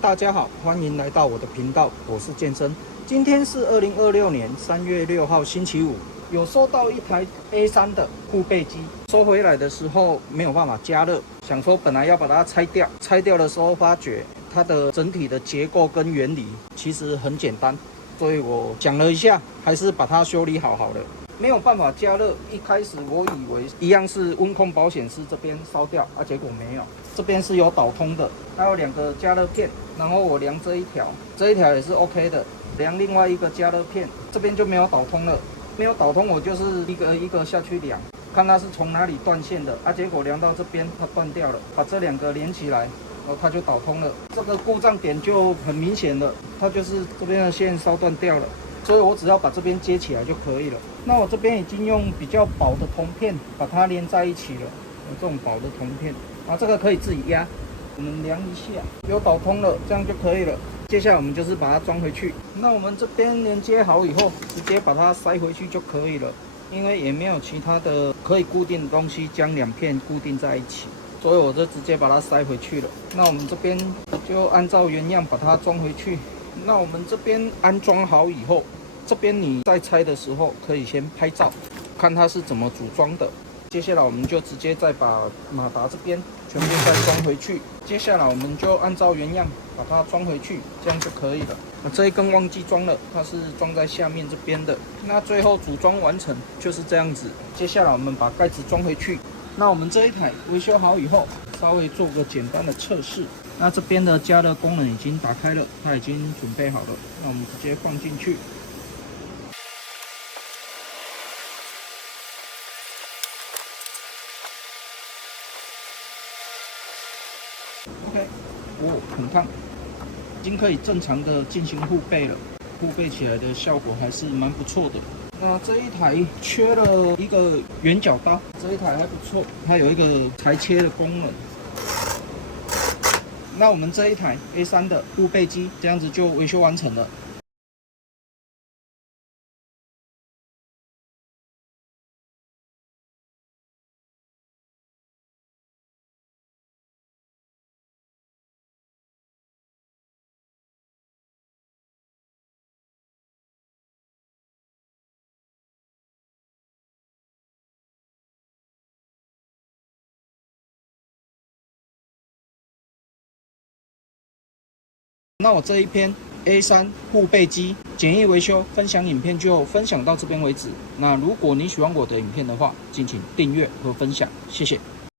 大家好，歡迎來到我的頻道，我是健身。今天是2026年3月6號星期五，有收到一台 A3 的護背機，收回來的時候沒有辦法加熱，想說本來要把它拆掉，拆掉的時候發覺它的整體的結構跟原理其實很簡單，所以我想了一下，還是把它修理好的。沒有辦法加熱，一開始我以為一樣是溫控保險絲這邊燒掉結果沒有，這邊是有導通的，還有2個加熱片，然後我量這一條也是 OK 的，量另外一個加熱片，這邊就沒有導通了，沒有導通我就是一個一個下去量，看它是從哪裡斷線的結果量到這邊它斷掉了，把這2個連起來，它就導通了，這個故障點就很明顯了，它就是這邊的線燒斷掉了。所以我只要把這邊接起來就可以了。那我這邊已經用比較薄的銅片把它連在一起了，有這種薄的銅片，這個可以自己壓。我們量一下，有導通了，這樣就可以了。接下來我們就是把它裝回去。那我們這邊連接好以後，直接把它塞回去就可以了，因為也沒有其他的可以固定的東西將2片固定在一起，所以我就直接把它塞回去了。那我們這邊就按照原樣把它裝回去。那我們這邊安裝好以後，這邊你在拆的時候可以先拍照，看它是怎麼組裝的。接下來我們就直接再把馬達這邊全部再裝回去。接下來我們就按照原樣把它裝回去，這樣就可以了。這一根忘記裝了，它是裝在下面這邊的。那最後組裝完成就是這樣子。接下來我們把蓋子裝回去。那我們這一台維修好以後，稍微做個簡單的測試。那這邊的加熱功能已經打開了，它已經準備好了。那我們直接放進去。OK， 很燙，已經可以正常的進行護背了。護背起来的效果還是蠻不錯的。那這一台缺了一個圓角刀，這一台還不錯，它有一個裁切的功能。那我們這一台 A3 的護背機這樣子就維修完成了。那我這一篇 A3 護背機簡易維修分享影片就分享到這邊為止。那如果你喜歡我的影片的話，敬請訂閱和分享，謝謝。